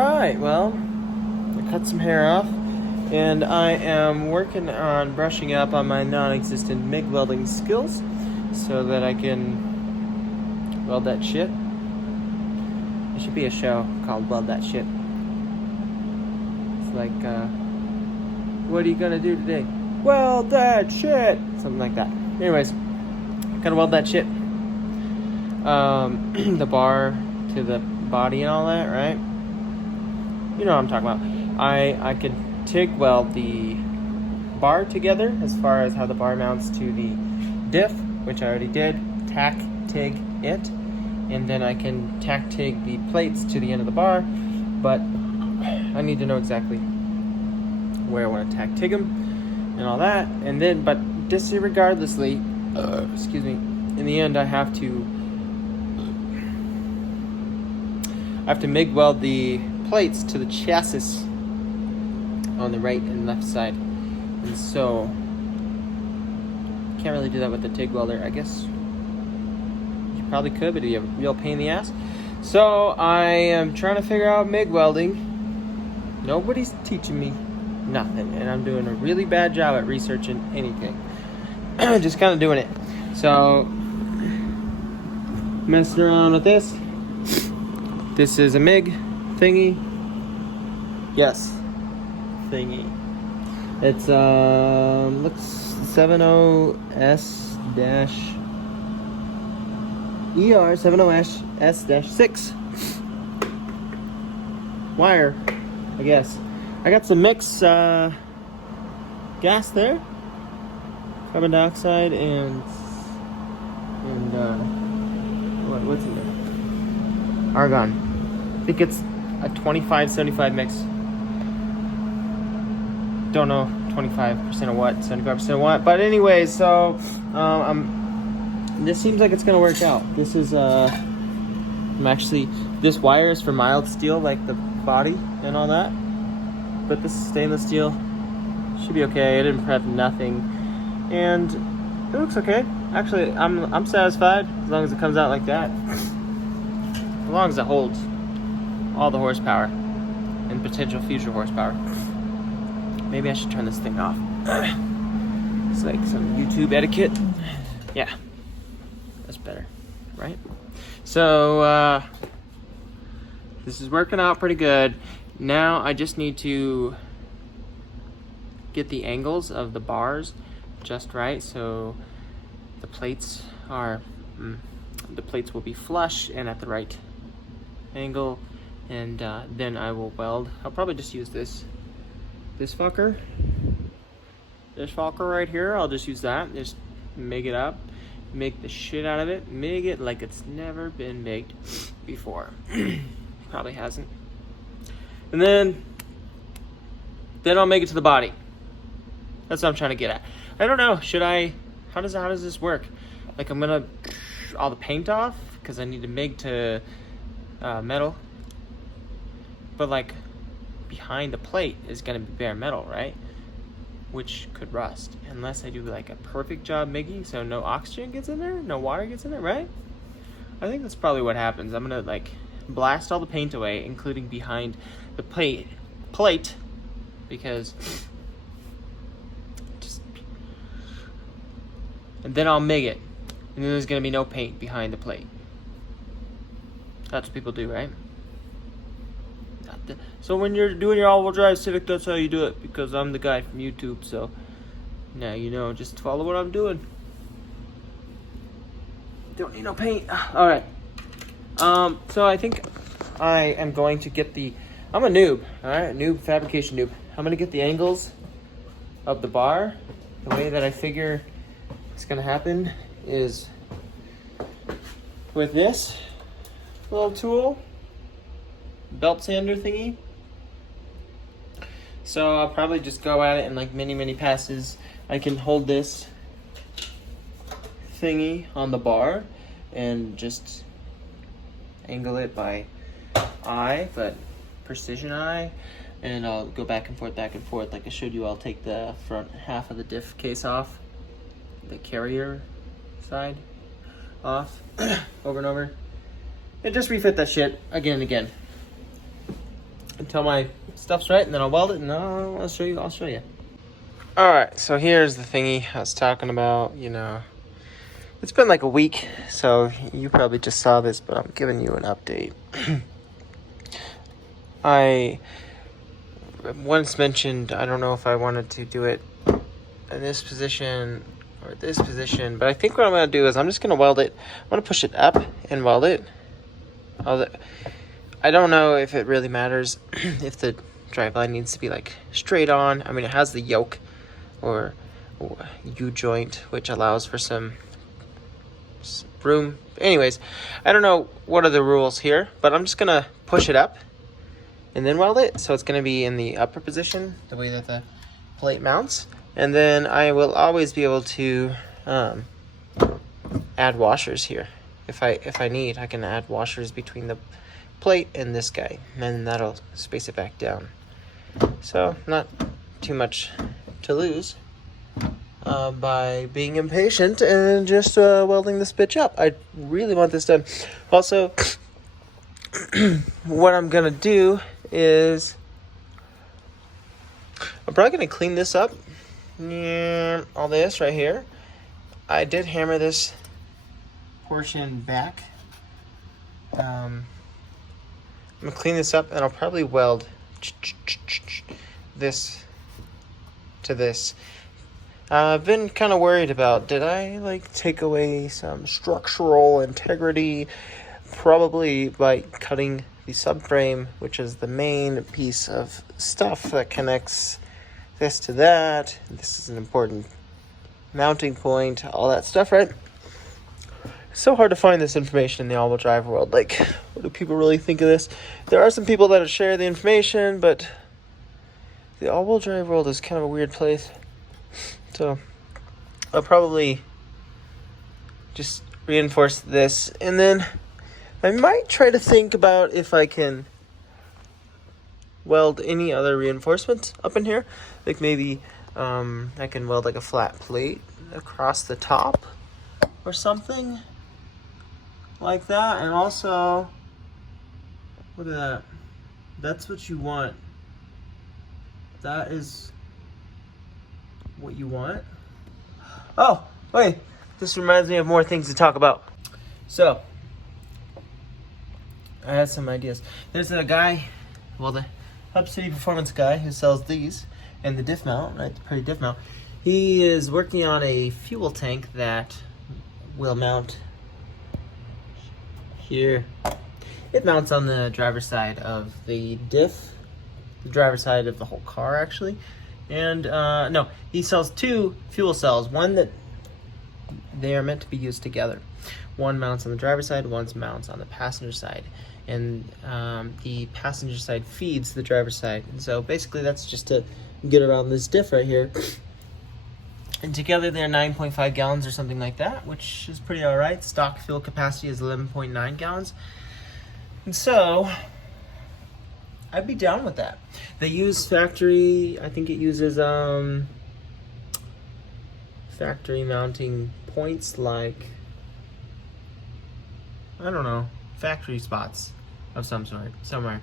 Alright, well, I cut some hair off, and I am working on brushing up on my non-existent Mig Welding skills so that I can weld that shit. There should be a show called Weld That Shit. It's like, what are you gonna do today? Weld that shit! Something like that. Anyways, gotta weld that shit. The bar to the body and all that, right? You know what I'm talking about. I could TIG weld the bar together as far as how the bar mounts to the diff, which I already did, tack TIG it, and then I can tack TIG the plates to the end of the bar, but I need to know exactly where I want to tack TIG them and all that, and then, but disregardlessly, excuse me, in the end I have to MIG weld the plates to the chassis on the right and left side, and so can't really do that with the TIG welder. I guess you probably could, but it'd be a real pain in the ass. So I am trying to figure out MIG welding. Nobody's teaching me nothing, and I'm doing a really bad job at researching anything. Just kind of doing it. So messing around with this. This is a MIG thingy. Yes, thingy. It's looks 70S-ER 70S-6 wire, I guess. I got some mix gas there, carbon dioxide and what's in there? Argon. I think it's a 25-75 mix. Don't know 25% of what, 75% of what. But anyway, so this seems like it's gonna work out. This is this wire is for mild steel, like the body and all that. But this is stainless steel. Should be okay. I didn't prep nothing, and it looks okay. Actually, I'm satisfied as long as it comes out like that. As long as it holds all the horsepower and potential future horsepower. Maybe I should turn this thing off. It's like some YouTube etiquette. Yeah, that's better, right? So this is working out pretty good. Now I just need to get the angles of the bars just right, so the plates will be flush and at the right angle, and then I will weld. I'll probably just use this fucker right here. I'll just use that, just MIG it up, MIG the shit out of it, MIG it like it's never been MIG'd before. Probably hasn't. And then I'll MIG it to the body. That's what I'm trying to get at. I don't know, how does this work? Like, I'm gonna all the paint off because I need to MIG to metal, but like behind the plate is gonna be bare metal, right? Which could rust unless I do like a perfect job MIGging, so no oxygen gets in there, no water gets in there, right? I think that's probably what happens. I'm gonna like blast all the paint away, including behind the plate, because and then I'll MIG it, and then there's gonna be no paint behind the plate. That's what people do, right? So when you're doing your all-wheel drive Civic, that's how you do it, because I'm the guy from YouTube, so now you know, just follow what I'm doing. Don't need no paint. Alright. So I think I am going to get I'm a noob, alright? Noob, fabrication noob. I'm gonna get the angles of the bar. The way that I figure it's gonna happen is with this little tool, belt sander thingy. So I'll probably just go at it in like many passes. I can hold this thingy on the bar and just angle it by eye, but precision eye, and I'll go back and forth like I showed you. I'll take the front half of the diff case off, the carrier side off, over and over, and just refit that shit again and again. until my stuff's right, and then I'll weld it, and I'll show you. All right, so here's the thingy I was talking about. You know, it's been like a week, so you probably just saw this, but I'm giving you an update. I once mentioned, I don't know if I wanted to do it in this position or this position, but I think what I'm going to do is I'm just going to weld it. I'm going to push it up and weld it. I don't know if it really matters if the driveline needs to be like straight on. I mean, it has the yoke or U-joint, which allows for some room. Anyways, I don't know what are the rules here, but I'm just going to push it up and then weld it. So it's going to be in the upper position, the way that the plate mounts. And then I will always be able to add washers here. If I need, I can add washers between the plate and this guy, and then that'll space it back down. So not too much to lose by being impatient and just welding this bitch up. I really want this done. Also, what I'm gonna do is I'm probably gonna clean this up. Yeah, all this right here. I did hammer this portion back. I'm gonna clean this up, and I'll probably weld this to this. I've been kind of worried about, did I like take away some structural integrity? Probably by cutting the subframe, which is the main piece of stuff that connects this to that. This is an important mounting point, all that stuff, right? It's so hard to find this information in the all-wheel drive world. Like, what do people really think of this? There are some people that share the information, but the all-wheel drive world is kind of a weird place. So I'll probably just reinforce this, and then I might try to think about if I can weld any other reinforcements up in here. Like maybe I can weld like a flat plate across the top or something like that. And also, look at that. That's what you want. That is what you want. Oh, wait. This reminds me of more things to talk about. So, I had some ideas. There's a guy, well, the Hub City Performance guy who sells these and the diff mount, right? The pretty diff mount. He is working on a fuel tank that will mount here. It mounts on the driver's side of the diff, the driver's side of the whole car, actually. And no, he sells two fuel cells. One that they are meant to be used together. One mounts on the driver's side, one mounts on the passenger side. And the passenger side feeds the driver's side. And so basically that's just to get around this diff right here. And together they're 9.5 gallons or something like that, which is pretty all right. Stock fuel capacity is 11.9 gallons. And so I'd be down with that. They use factory, I think it uses factory mounting points like, I don't know, factory spots of some sort, somewhere.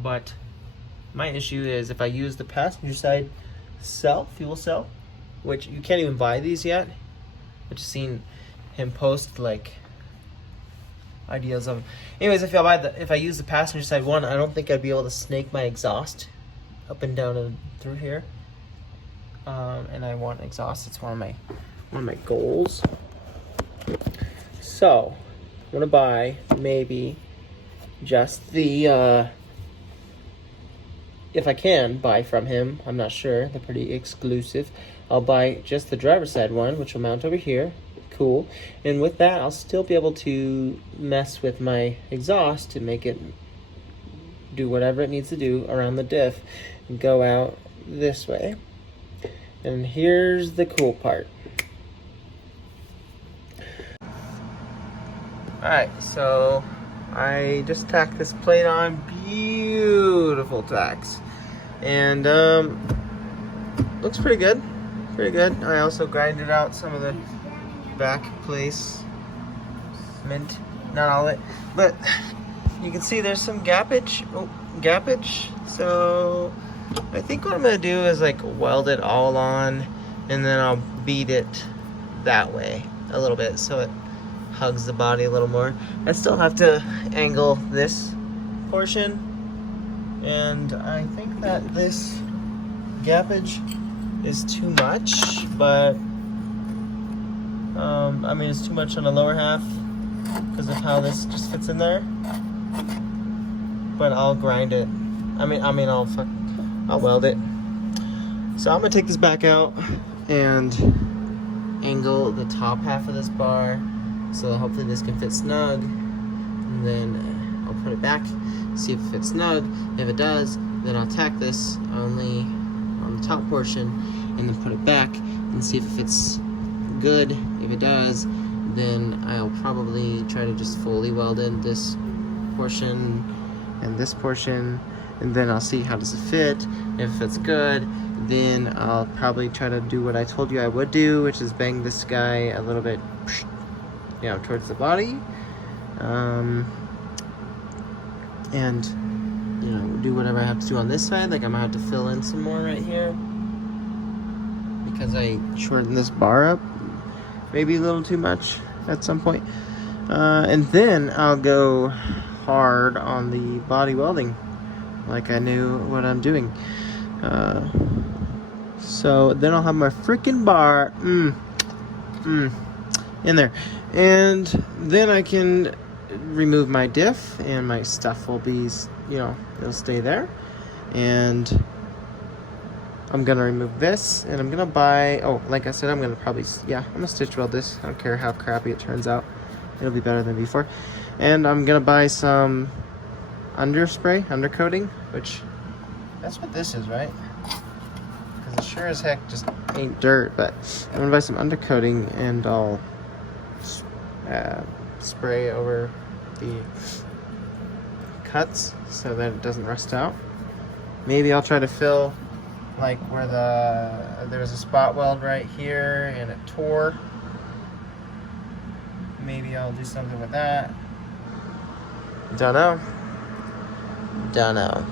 But my issue is if I use the passenger side cell, fuel cell, which you can't even buy these yet. I've just seen him post like ideas of. Anyways, if I use the passenger side one, I don't think I'd be able to snake my exhaust up and down and through here. And I want exhaust. It's one of my goals. So I'm gonna buy maybe just the if I can buy from him, I'm not sure, they're pretty exclusive. I'll buy just the driver's side one, which will mount over here. Cool. And with that, I'll still be able to mess with my exhaust to make it do whatever it needs to do around the diff and go out this way. And here's the cool part. Alright, so I just tacked this plate on. Beautiful tacks. And looks pretty good. Pretty good. I also grinded out some of the back placement. Not all of it. But you can see there's some gappage. Oh, gappage. So I think what I'm gonna do is like weld it all on, and then I'll beat it that way a little bit so it hugs the body a little more. I still have to angle this portion, and I think that this gappage is too much, but I mean it's too much on the lower half because of how this just fits in there. But I'll grind it. I'll weld it. So I'm gonna take this back out and angle the top half of this bar so hopefully this can fit snug, and then I'll put it back, see if it fits snug. If it does, then I'll tack this only on the top portion and then put it back and see if it fits good. If it does, then I'll probably try to just fully weld in this portion and this portion, and then I'll see how does it fit. If it's good, then I'll probably try to do what I told you I would do, which is bang this guy a little bit, you know, towards the body, and you know, do whatever I have to do on this side. Like I'm gonna have to fill in some more right here because I shortened this bar up maybe a little too much at some point, and then I'll go hard on the body welding like I knew what I'm doing. So then I'll have my freaking bar in there, and then I can remove my diff and my stuff will be, you know, it'll stay there. And I'm gonna remove this, and I'm gonna buy, oh, like I said, I'm gonna stitch weld this. I don't care how crappy it turns out, it'll be better than before. And I'm gonna buy some undercoating, which that's what this is, right? Because it sure as heck just ain't dirt. But I'm gonna buy some undercoating, and I'll spray over the cuts so that it doesn't rust out. Maybe I'll try to fill like where there was a spot weld right here and it tore. Maybe I'll do something with that. Don't know,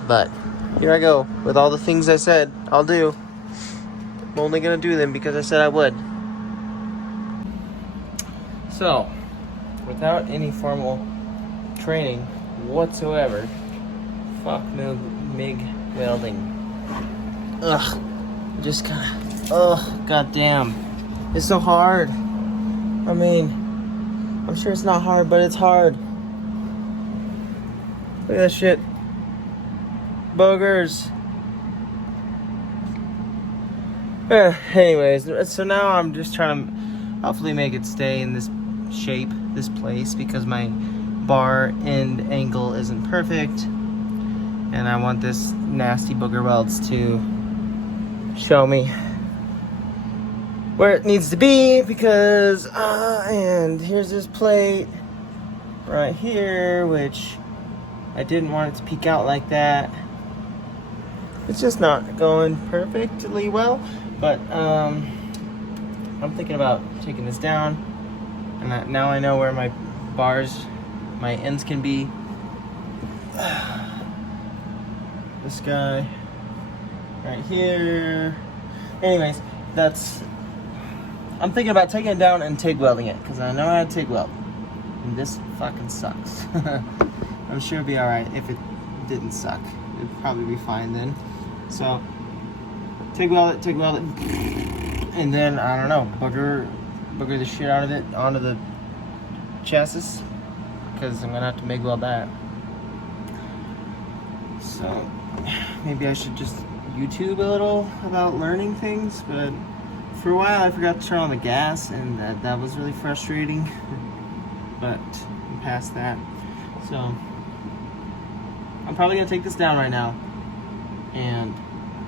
but here I go with all the things I said I'll do. I'm only gonna do them because I said I would. So, without any formal training whatsoever, fuck Mig Welding. Ugh, just goddamn, it's so hard. I mean, I'm sure it's not hard, but it's hard. Look at that shit. Boogers. Anyways, so now I'm just trying to hopefully make it stay in this shape, this place, because my bar end angle isn't perfect. And I want this nasty booger welds to show me where it needs to be, because, and here's this plate right here, which I didn't want it to peek out like that. It's just not going perfectly well, but I'm thinking about taking this down, and now I know where my bars, my ends can be. This guy right here. Anyways, I'm thinking about taking it down and TIG welding it, because I know how to TIG weld, and this fucking sucks. I'm sure it'd be alright if it didn't suck. It'd probably be fine then. So, TIG weld it, and then, I don't know, booger the shit out of it onto the chassis, because I'm gonna have to MIG weld that. So, maybe I should just YouTube a little about learning things, but for a while I forgot to turn on the gas, and that was really frustrating. But I'm past that. So I'm probably gonna take this down right now and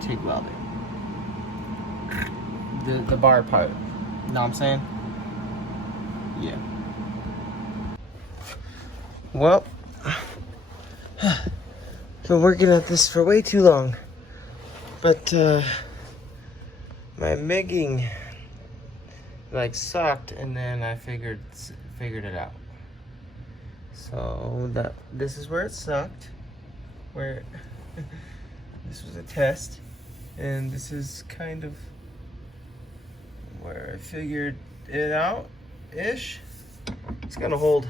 TIG weld it. The bar part. You know what I'm saying? Yeah. Well, I've been working at this for way too long. But my MIGging like sucked, and then I figured it out. So this is where it sucked, where this was a test, and this is kind of where I figured it out ish. It's gonna hold.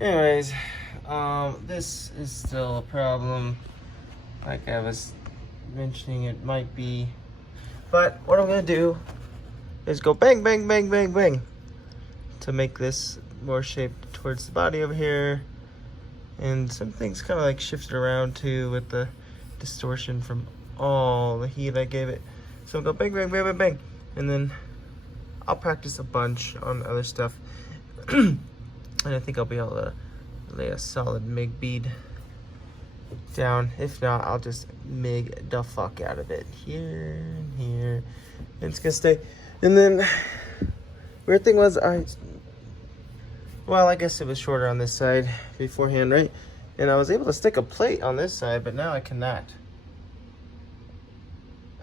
Anyways, this is still a problem. Like I was mentioning, it might be. But what I'm gonna do is go bang, bang, bang, bang, bang to make this more shaped towards the body over here. And some things kind of like shifted around too with the distortion from all the heat I gave it. So I'll go bang, bang, bang, bang, bang. And then I'll practice a bunch on other stuff. And I think I'll be able to lay a solid MIG bead down. If not, I'll just MIG the fuck out of it. Here and here. And it's gonna stay. And then, weird thing was, well, I guess it was shorter on this side beforehand, right? And I was able to stick a plate on this side, but now I cannot.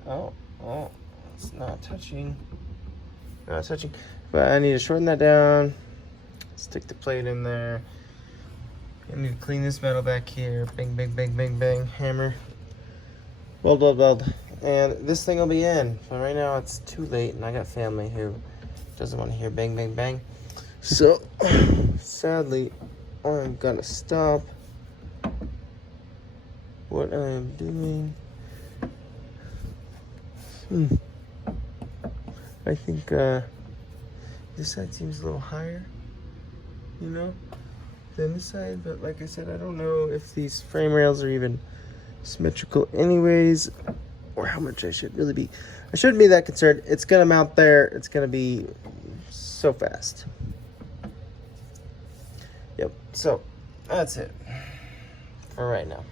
Oh, it's not touching. Not touching. But I need to shorten that down. Stick the plate in there. I need to clean this metal back here. Bang, bang, bang, bang, bang. Hammer. Weld, weld, weld. And this thing will be in. But right now it's too late, and I got family who doesn't want to hear bang, bang, bang. So, sadly, I'm gonna stop what I am doing. I think this side seems a little higher, you know, than this side. But like I said, I don't know if these frame rails are even symmetrical anyways, or how much I should really be. I shouldn't be that concerned. It's gonna mount there. It's gonna be so fast. Yep, so that's it for right now.